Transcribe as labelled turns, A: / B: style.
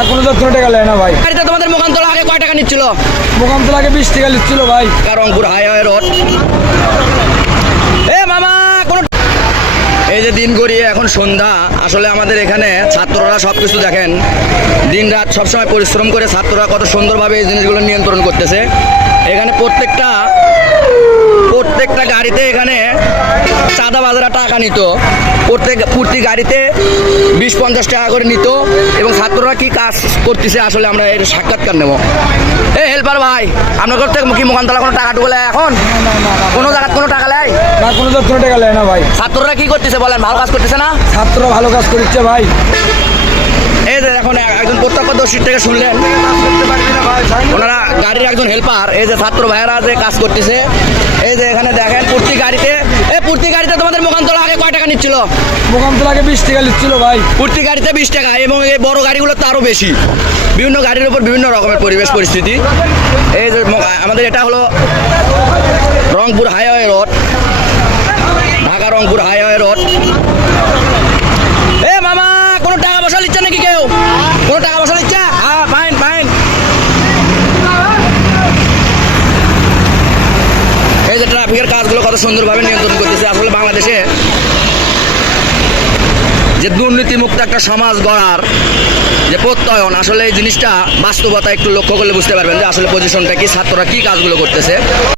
A: না কোনো যত্ন টাকা নেয় না ভাই।
B: গাড়িতে তোমাদের মোকামতলা আগে কয় টাকা নিচ্ছিল?
A: মোকামতলাকে বিশ টাকা নিচ্ছিল ভাই।
B: Rangpur highway road. এ মামা কোন এই যে দিন গড়িয়ে এখন সন্ধ্যা আসলে আমাদের এখানে ছাত্ররা সব কিছু দেখেন। দিন রাত সবসময় পরিশ্রম করে ছাত্ররা কত সুন্দরভাবে এই জিনিসগুলো নিয়ন্ত্রণ করতেছে। এখানে প্রত্যেকটা প্রত্যেকটা গাড়িতে এখানে চাঁদা বাজারা টাকা নিত প্রত্যেক প্রতি গাড়িতে বিশ পঞ্চাশ টাকা করে নিত এবং ছাত্ররা কি কাজ করতেছে আসলে আমরা এর সাক্ষাৎকার নেব এ হেল্পার ভাই আপনার করতে কি মোকামতলা কোনো টাকা টুকলে এখন কোনো জায়গায় কোনো টাকা নেয়
A: না কোনো যত্ন টাকা নেয় না ভাই
B: ছাত্ররা কি করতেছে বলেন ভালো কাজ করতেছে না
A: ছাত্র ভালো কাজ করছে ভাই
B: এই যে এখন একজন প্রত্যক্ষদর্শীর থেকে শুনলেন ওনারা গাড়ির একজন হেল্পার এই যে ছাত্র ভাইয়েরা যে কাজ করতেছে এই যে এখানে দেখেন প্রতি গাড়িতে। এই প্রতি গাড়িতে তোমাদের মোকামতলা আগে কয় টাকা নিচ্ছিল?
A: আগে বিশ টাকা নিচ্ছিল ভাই।
B: প্রতি গাড়িতে বিশ টাকা এবং এই বড় গাড়িগুলো তো আরও বেশি। বিভিন্ন গাড়ির উপর বিভিন্ন রকমের পরিবেশ পরিস্থিতি। এই যে আমাদের এটা হলো Rangpur highway road Dhaka Rangpur highway road. এ মামা কোনো টাকা পয়সা নিচ্ছে নাকি কেউ? কোনো টাকা পয়সা নিচ্ছে হ্যাঁ ফাইন ফাইন এই যে ট্রাফিকের কাজগুলো কত সুন্দরভাবে নিয়ন্ত্রণ করতেছে। আসলে বাংলাদেশে যে দুর্নীতিমুক্ত একটা সমাজ গড়ার যে প্রত্যয়ন, আসলে এই জিনিসটা বাস্তবতা একটু লক্ষ্য করলে বুঝতে পারবেন যে আসলে পজিশনটা কি, ছাত্ররা কি কাজগুলো করতেছে।